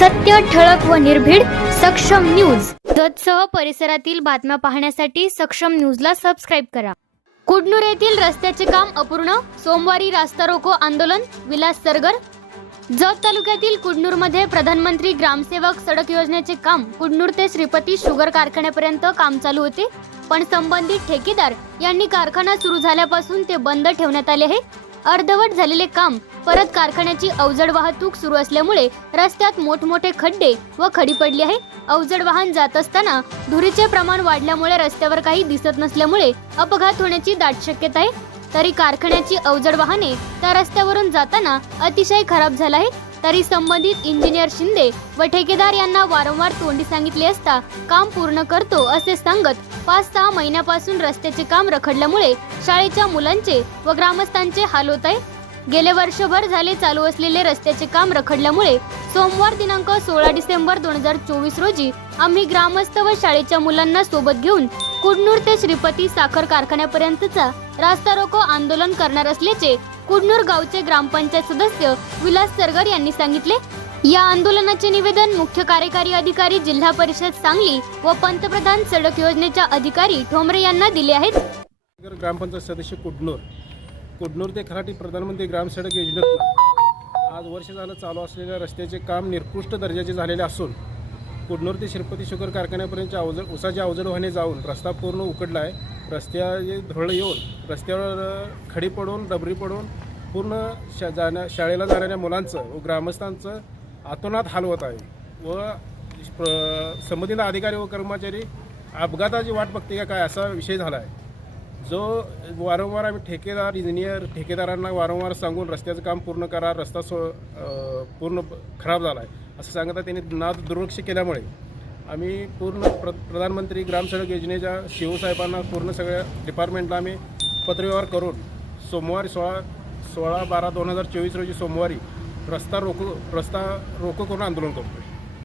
सत्य ठळक व निर्भीड सक्षम न्यूज. जतसह परिसरातील बातम्या पाहण्यासाठी सक्षम न्यूजला सबस्क्राईब करा. कुडनूर येथील रस्त्याचे काम अपूर्ण. सोमवारी रास्ता रोको आंदोलन. विलास सरगर. जत तालुक्यातील कुडनूरमध्ये प्रधानमंत्री ग्रामसेवक सडक योजनेचे काम. कुडनूर ते श्रीपती शुगर कारखान्यापर्यंत काम चालू होते. पण संबंधित ठेकेदार यांनी कारखाना सुरू झाल्यापासून ते बंद ठेवण्यात आले आहे. अर्धवट झालेले काम परत कारखान्याची अवजड वाहतूक सुरू असल्यामुळे रस्त्यात मोठमोठे खड्डे व खडी पडली आहे. अवजड वाहन जात असताना धुरीचे प्रमाण वाढल्यामुळे रस्त्यावर काही दिसत नसल्यामुळे अपघात होण्याची दाट शक्यता आहे. तरी कारखान्याची अवजड वाहने त्या रस्त्यावरून जाताना अतिशय खराब झाला आहे तरी संबंधित इंजिनियर शिंदे व ठेकेदार यांना वारंवार तोंडी सांगितले असता काम पूर्ण करतो असे सांगत पाच सहा महिन्यापासून रस्त्याचे काम रखडल्यामुळे शाळेच्या मुलांचे व ग्रामस्थांचे हाल होत आहे. गेले वर्षभर झाले चालू असलेले रस्त्याचे काम रखडल्यामुळे सोमवार दिनांक सोळा डिसेंबर दोन हजार चोवीस रोजी आम्ही ग्रामस्थ व शाळेच्या मुलांना सोबत घेऊन कुडनूर ते श्रीपती साखर कारखान्यापर्यंतचा रास्ता रोको आंदोलन करणार असल्याचे कुडनूर गावचे ग्रामपंचायत सदस्य विलास सरगर यांनी सांगितले. या आंदोलनाचे निवेदन मुख्य कार्यकारी अधिकारी जिल्हा परिषद सांगली व पंतप्रधान सडक योजनेच्या अधिकारी ठोंबरे यांना दिले आहेत. ग्रामपंचायत सदस्य कुडनूर. कुडनूर ते खराटी प्रधानमंत्री ग्रामसडक योजनेतून. आज वर्ष झालं चालू असलेल्या रस्त्याचे काम निकृष्ट दर्जाचे झालेले असून कुडनूर ते श्रीपती शुगर कारखान्यापर्यंतच्या अवजड उसाच्या अवजड वाहने जाऊन रस्ता पूर्ण उकडला आहे रस्त्याचे धुळ येऊन रस्त्यावर खडी पडून डबरी पडून पूर्ण शा जाण्या शाळेला जाणाऱ्या मुलांचं व ग्रामस्थांचं आतोनात हाल होत आहे. व प्र- संबंधित अधिकारी व कर्मचारी अपघाताची वाट बघते का काय असा विषय झाला आहे जो वारंवार आम्ही ठेकेदार इंजिनियर ठेकेदारांना वारंवार सांगून रस्त्याचं काम पूर्ण करा रस्ता सो पूर्ण खराब झाला आहे असं सांगता त्यांनी नाद दुर्लक्ष केल्यामुळे आम्ही पूर्ण प्र प्रधानमंत्री ग्रामसडक योजनेच्या शिवसाहेबांना पूर्ण सगळ्या डिपार्टमेंटला आम्ही पत्रव्यवहार करून सोमवारी सोळा सोळा बारा दोन हजार चोवीस रोजी सोमवारी रस्ता रोको रस्ता रोको करून आंदोलन करतो